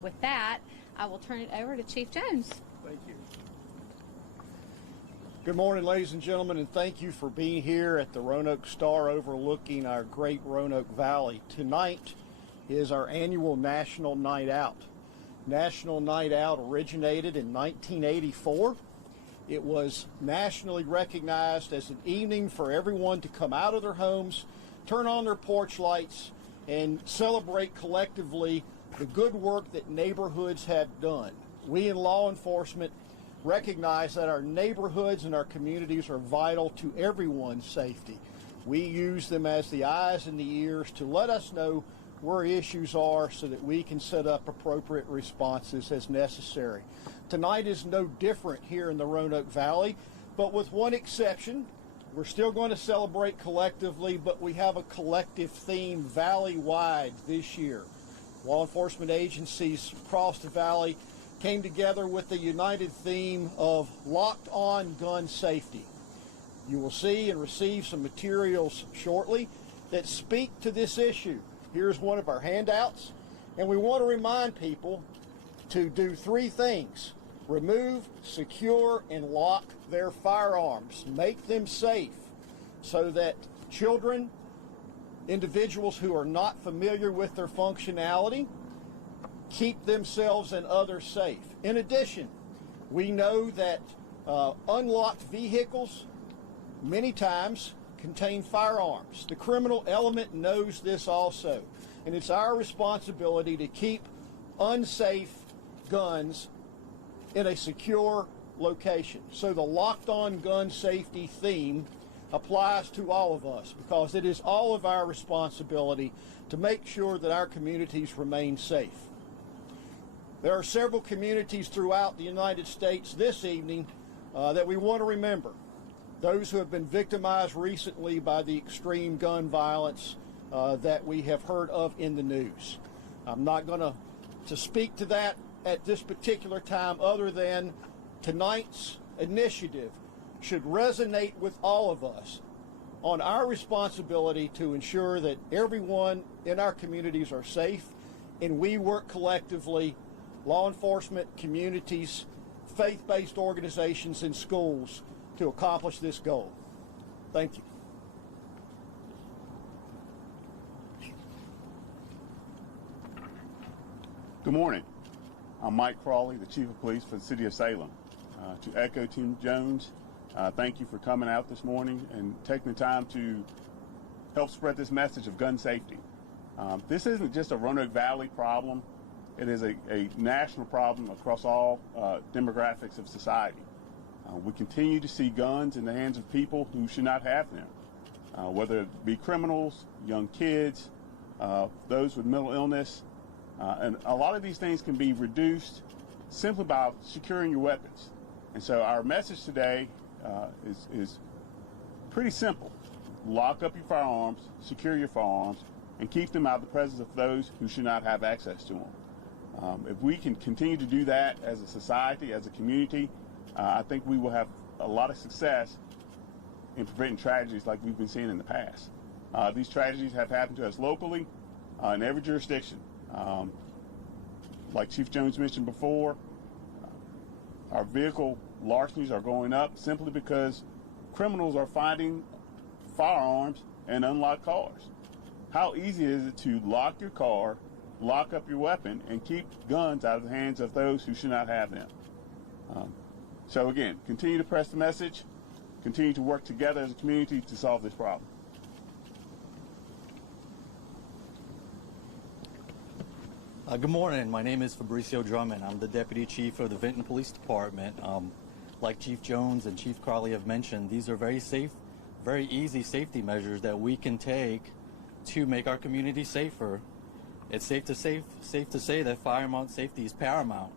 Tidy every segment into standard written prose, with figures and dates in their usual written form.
With that, I will turn it over to Chief Jones. Thank you. Good morning, ladies and gentlemen, and thank you for being here at the Roanoke Star overlooking our great Roanoke Valley. Tonight is our annual National Night Out. National Night Out originated in 1984. It was nationally recognized as an evening for everyone to come out of their homes, turn on their porch lights, and celebrate collectively the good work that neighborhoods have done. We in law enforcement recognize that our neighborhoods and our communities are vital to everyone's safety. We use them as the eyes and the ears to let us know where issues are so that we can set up appropriate responses as necessary. Tonight is no different here in the Roanoke Valley, but with one exception. We're still going to celebrate collectively, but we have a collective theme valley-wide this year. Law enforcement agencies across the valley came together with the united theme of Locked On Gun Safety. You will see and receive some materials shortly that speak to this issue. Here's one of our handouts, and we want to remind people to do three things: remove, secure, and lock their firearms. Make them safe so that children, individuals who are not familiar with their functionality, keep themselves and others safe. In addition, we know that unlocked vehicles many times contain firearms. The criminal element knows this also, and it's our responsibility to keep unsafe guns in a secure location. So the Locked On Gun Safety theme applies to all of us because it is all of our responsibility to make sure that our communities remain safe. There are several communities throughout the United States this evening that we want to remember. Those who have been victimized recently by the extreme gun violence that we have heard of in the news. I'm not going to speak to that at this particular time other than tonight's initiative should resonate with all of us on our responsibility to ensure that everyone in our communities are safe, and we work collectively, law enforcement, communities, faith-based organizations, and schools to accomplish this goal. Thank you. Good morning. I'm Mike Crawley, the Chief of Police for the City of Salem. To echo Team Jones, thank you for coming out this morning and taking the time to help spread this message of gun safety. This isn't just a Roanoke Valley problem. It is a national problem across all demographics of society. We continue to see guns in the hands of people who should not have them, whether it be criminals, young kids, those with mental illness. And a lot of these things can be reduced simply by securing your weapons. And so our message today is pretty simple. Lock up your firearms, secure your firearms, and keep them out of the presence of those who should not have access to them. If we can continue to do that as a society, as a community, I think we will have a lot of success in preventing tragedies like we've been seeing in the past. These tragedies have happened to us locally in every jurisdiction. Like Chief Jones mentioned before, our vehicle larcenies are going up simply because criminals are finding firearms in unlocked cars. How easy is it to lock your car, lock up your weapon, and keep guns out of the hands of those who should not have them? So again, continue to press the message, continue to work together as a community to solve this problem. Good morning. My name is Fabricio Drummond. I'm the Deputy Chief of the Vinton Police Department. Like Chief Jones and Chief Crawley have mentioned, these are very safe, very easy safety measures that we can take to make our community safer. It's safe to say that firearm safety is paramount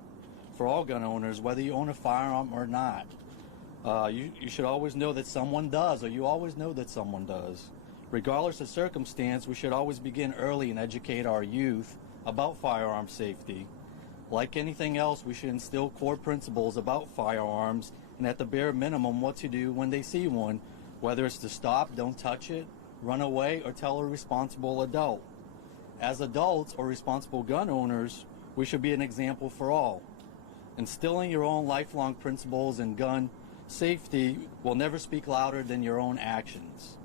for all gun owners, whether you own a firearm or not. You should always know that someone does, or you always know that someone does. Regardless of circumstance, we should always begin early and educate our youth about firearm safety. Like anything else, we should instill core principles about firearms and at the bare minimum what to do when they see one, whether it's to stop, don't touch it, run away, or tell a responsible adult. As adults or responsible gun owners, we should be an example for all. Instilling your own lifelong principles in gun safety will never speak louder than your own actions.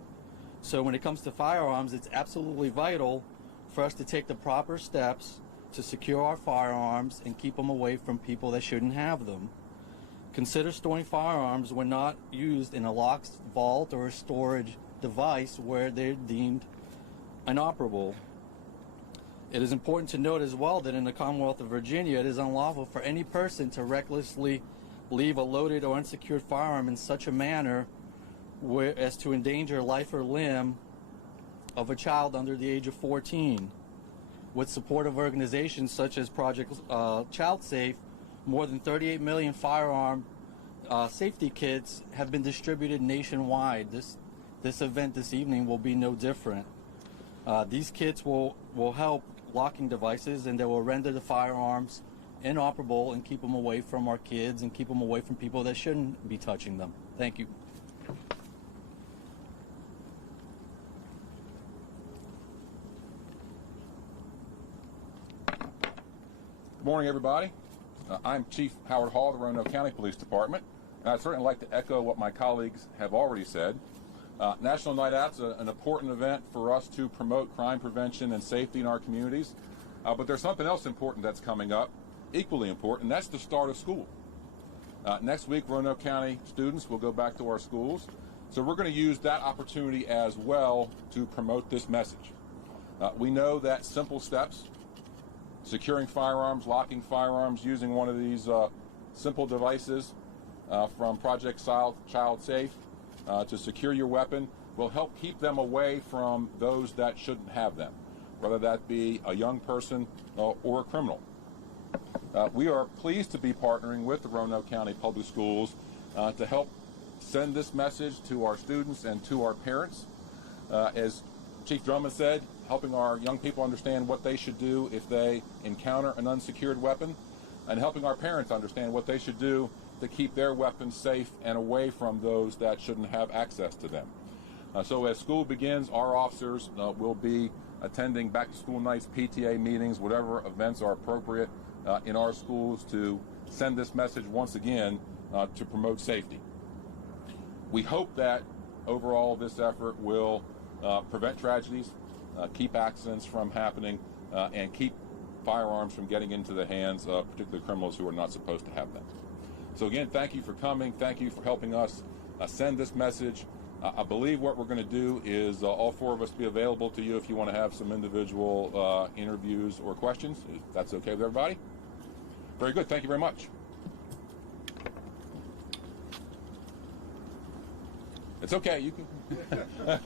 So when it comes to firearms, it's absolutely vital for us to take the proper steps to secure our firearms and keep them away from people that shouldn't have them. Consider storing firearms when not used in a locked vault or a storage device where they're deemed inoperable. It is important to note as well that in the Commonwealth of Virginia, it is unlawful for any person to recklessly leave a loaded or unsecured firearm in such a manner as to endanger life or limb of a child under the age of 14. With support of organizations such as Project Child Safe, more than 38 million firearm safety kits have been distributed nationwide. This event this evening will be no different. These kits will help locking devices, and they will render the firearms inoperable and keep them away from our kids and keep them away from people that shouldn't be touching them. Thank you. Good morning, everybody. I'm Chief Howard Hall of the Roanoke County Police Department, and I'd certainly like to echo what my colleagues have already said. National Night Out's an important event for us to promote crime prevention and safety in our communities, but there's something else important that's coming up, equally important, and that's the start of school. Next week, Roanoke County students will go back to our schools, so we're going to use that opportunity as well to promote this message. We know that simple steps, securing firearms, locking firearms, using one of these simple devices from Project Child Safe to secure your weapon will help keep them away from those that shouldn't have them, whether that be a young person or a criminal. We are pleased to be partnering with the Roanoke County Public Schools to help send this message to our students and to our parents. As Chief Drummond said, helping our young people understand what they should do if they encounter an unsecured weapon, and helping our parents understand what they should do to keep their weapons safe and away from those that shouldn't have access to them. So as school begins, our officers will be attending back-to-school nights, PTA meetings, whatever events are appropriate in our schools to send this message once again to promote safety. We hope that overall this effort will prevent tragedies, keep accidents from happening, and keep firearms from getting into the hands of particularly criminals who are not supposed to have them. So again, thank you for coming. Thank you for helping us send this message. I believe what we're going to do is all four of us be available to you if you want to have some individual interviews or questions, if that's okay with everybody. Very good. Thank you very much. It's okay. You can.